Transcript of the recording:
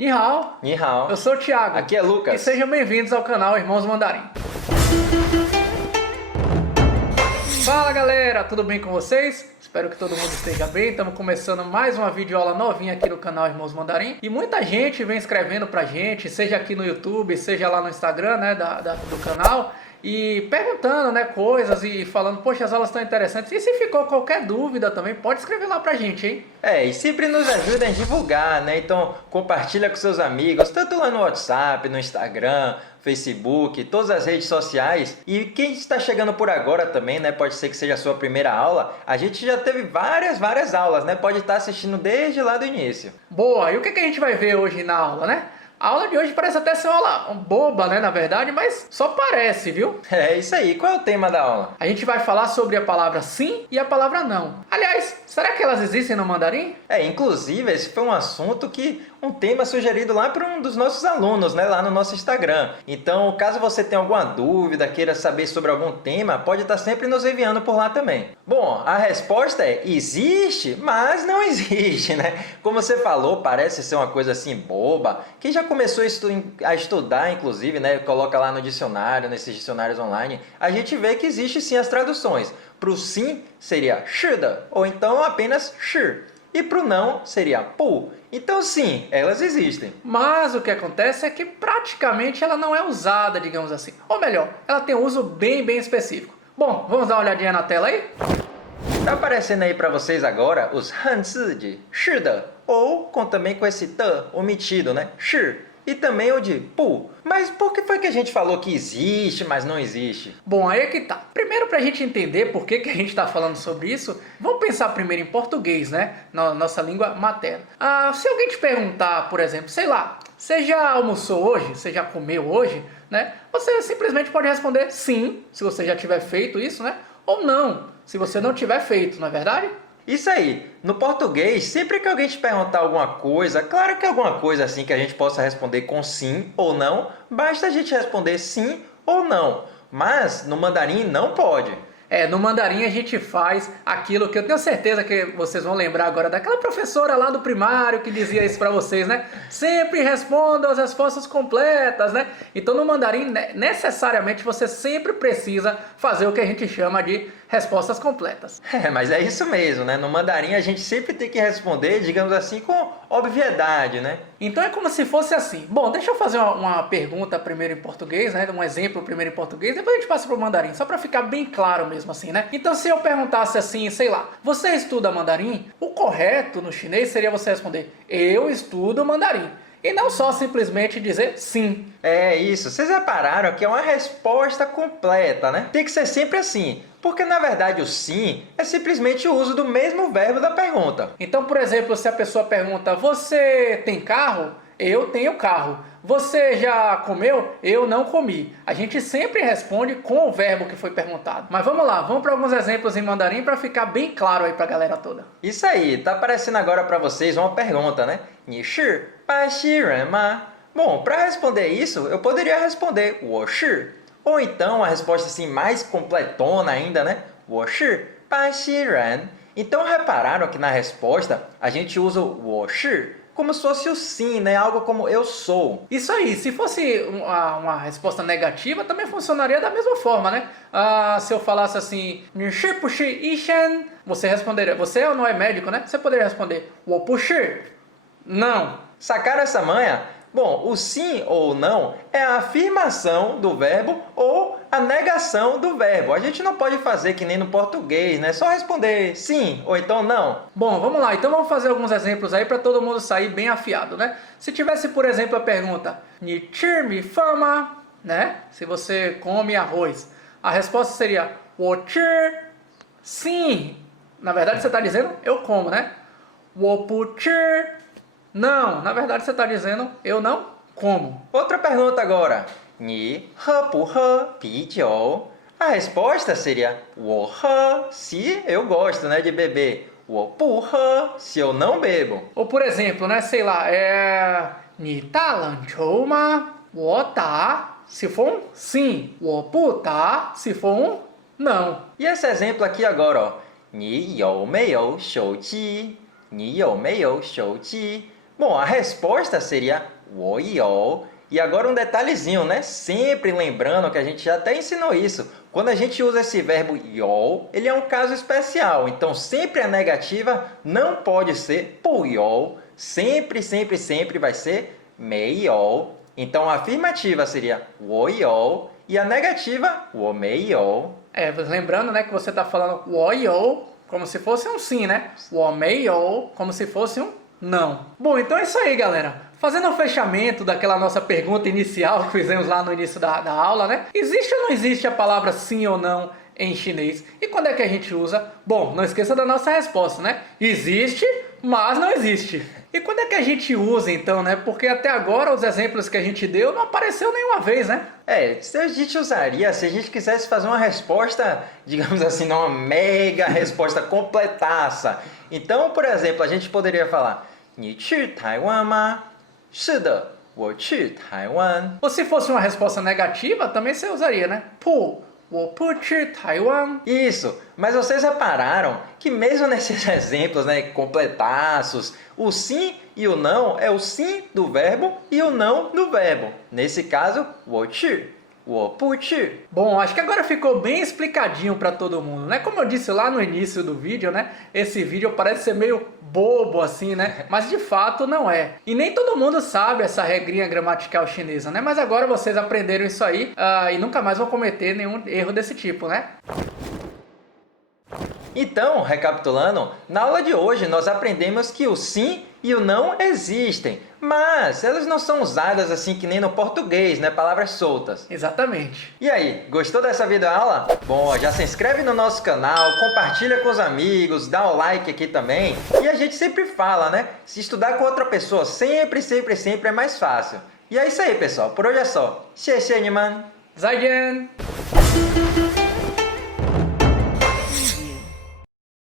Ni hao, Ni hao. eu sou o Thiago. Aqui é Lucas. E sejam bem-vindos ao canal Irmãos Mandarim. Fala galera, tudo bem com vocês? Espero que todo mundo esteja bem. Estamos começando mais uma videoaula novinha aqui no canal Irmãos Mandarim. E muita gente vem escrevendo pra gente, seja aqui no YouTube, seja lá no Instagram, né, do canal, e perguntando, né, coisas e falando, poxa, as aulas estão interessantes. E se ficou qualquer dúvida também, pode escrever lá pra gente, hein? E sempre nos ajuda a divulgar, né? Então compartilha com seus amigos, tanto lá no WhatsApp, no Instagram, Facebook, todas as redes sociais. E quem está chegando por agora também, né? Pode ser que seja a sua primeira aula. A gente já teve várias aulas, né? Pode estar assistindo desde lá do início. Boa, e o que a gente vai ver hoje na aula, né? A aula de hoje parece até ser uma aula boba, né, na verdade, mas só parece, viu? É isso aí. Qual é o tema da aula? A gente vai falar sobre a palavra sim e a palavra não. Aliás, será que elas existem no mandarim? Inclusive, esse foi um tema sugerido lá por um dos nossos alunos, né, lá no nosso Instagram. Então, caso você tenha alguma dúvida, queira saber sobre algum tema, pode estar sempre nos enviando por lá também. Bom, a resposta é existe, mas não existe, né? Como você falou, parece ser uma coisa assim boba. Quem já começou a estudar, inclusive, né, coloca lá no dicionário, nesses dicionários online, a gente vê que existe sim as traduções. Para o sim seria 是的, ou então apenas 是. E para o não seria 不. Então sim, elas existem. Mas o que acontece é que praticamente ela não é usada, digamos assim. Ou melhor, ela tem um uso bem específico. Bom, vamos dar uma olhadinha na tela aí? Tá aparecendo aí para vocês agora os hanzi de 是的, ou também com esse 的 omitido, né? 是. E também o de 不. Mas por que foi que a gente falou que existe, mas não existe? Bom, aí é que tá. Primeiro, pra gente entender por que a gente tá falando sobre isso, vamos pensar primeiro em português, né? Na nossa língua materna. Se alguém te perguntar, por exemplo, sei lá, você já almoçou hoje? Você já comeu hoje? Né? Você simplesmente pode responder sim, se você já tiver feito isso, né? Ou não, se você não tiver feito, não é verdade? Isso aí, no português, sempre que alguém te perguntar alguma coisa, claro que alguma coisa assim que a gente possa responder com sim ou não, basta a gente responder sim ou não. Mas no mandarim não pode. No mandarim a gente faz aquilo que eu tenho certeza que vocês vão lembrar agora daquela professora lá do primário que dizia isso pra vocês, né? Sempre respondam as respostas completas, né? Então no mandarim, necessariamente você sempre precisa fazer o que a gente chama de respostas completas. Mas é isso mesmo, né? No mandarim a gente sempre tem que responder, digamos assim, com obviedade, né? Então é como se fosse assim. Bom, deixa eu fazer uma pergunta primeiro em português, né? Um exemplo primeiro em português, depois a gente passa pro mandarim, só para ficar bem claro mesmo assim, né? Então se eu perguntasse assim, sei lá, você estuda mandarim? O correto no chinês seria você responder, eu estudo mandarim. E não só simplesmente dizer sim. É isso, vocês repararam que é uma resposta completa, né? Tem que ser sempre assim, porque na verdade o sim é simplesmente o uso do mesmo verbo da pergunta. Então, por exemplo, se a pessoa pergunta, você tem carro? Eu tenho carro. Você já comeu? Eu não comi. A gente sempre responde com o verbo que foi perguntado. Mas vamos lá, vamos para alguns exemplos em mandarim para ficar bem claro aí para a galera toda. Isso aí, tá aparecendo agora para vocês uma pergunta, né? 你是巴西人吗? Bom, para responder isso, eu poderia responder 我是. Ou então a resposta assim mais completona ainda, né? 我是巴西人. Então repararam que na resposta a gente usa o 我是 como se fosse o sim, né? Algo como eu sou. Isso aí, se fosse uma resposta negativa, também funcionaria da mesma forma, né? Se eu falasse assim, 你是不是医生? Você responderia, você não é médico, né? Você poderia responder, 我不是. Não. Sacaram essa manha? Bom, o sim ou não é a afirmação do verbo ou a negação do verbo. A gente não pode fazer que nem no português, né? Só responder sim ou então não. Bom, vamos lá. Então vamos fazer alguns exemplos aí para todo mundo sair bem afiado, né? Se tivesse, por exemplo, a pergunta 你吃米饭吗? Né? Se você come arroz. A resposta seria 我吃. Sim. Na verdade você está dizendo eu como, né? 我不吃. Não, na verdade você está dizendo eu não como. Outra pergunta agora. 你喝不喝啤酒? A resposta seria 我喝 se eu gosto, né, de beber. 我不喝 se eu não bebo. Ou por exemplo, né, sei lá, 你打篮球吗? 我打 se for um sim. 我不打 se for um não. E esse exemplo aqui agora, ó. 你有没有手机? 你有没有手机? Bom, a resposta seria 我有. E agora um detalhezinho, né? Sempre lembrando que a gente já até ensinou isso. Quando a gente usa esse verbo 有, ele é um caso especial. Então, sempre a negativa não pode ser 不有. Sempre, sempre, sempre vai ser 没有. Então, a afirmativa seria 我有 e a negativa 我没有. Lembrando, né, que você está falando 我有 como se fosse um sim, né? 我没有 como se fosse um não. Bom, então é isso aí, galera. Fazendo o fechamento daquela nossa pergunta inicial que fizemos lá no início da aula, né? Existe ou não existe a palavra sim ou não em chinês? E quando é que a gente usa? Bom, não esqueça da nossa resposta, né? Existe, mas não existe. E quando é que a gente usa, então, né? Porque até agora os exemplos que a gente deu não apareceu nenhuma vez, né? Se a gente usaria, se a gente quisesse fazer uma resposta, digamos assim, não uma mega resposta completaça. Então, por exemplo, a gente poderia falar 你去台湾吗? 是的，我去台湾. Ou se fosse uma resposta negativa, também você usaria, né? 不，我不去台湾. Isso, mas vocês repararam que mesmo nesses exemplos, né, completaços, o sim e o não é o sim do verbo e o não do verbo. Nesse caso, 我去. Bom, acho que agora ficou bem explicadinho para todo mundo, né? Como eu disse lá no início do vídeo, né? Esse vídeo parece ser meio bobo assim, né? Mas de fato não é. E nem todo mundo sabe essa regrinha gramatical chinesa, né? Mas agora vocês aprenderam isso aí e nunca mais vão cometer nenhum erro desse tipo, né? Então, recapitulando, na aula de hoje nós aprendemos que o sim e o não existem, mas elas não são usadas assim que nem no português, né? Palavras soltas. Exatamente. E aí, gostou dessa videoaula? Bom, já se inscreve no nosso canal, compartilha com os amigos, dá o like aqui também. E a gente sempre fala, né? Se estudar com outra pessoa sempre, sempre, sempre é mais fácil. E é isso aí, pessoal. Por hoje é só. 谢谢你们. 再见.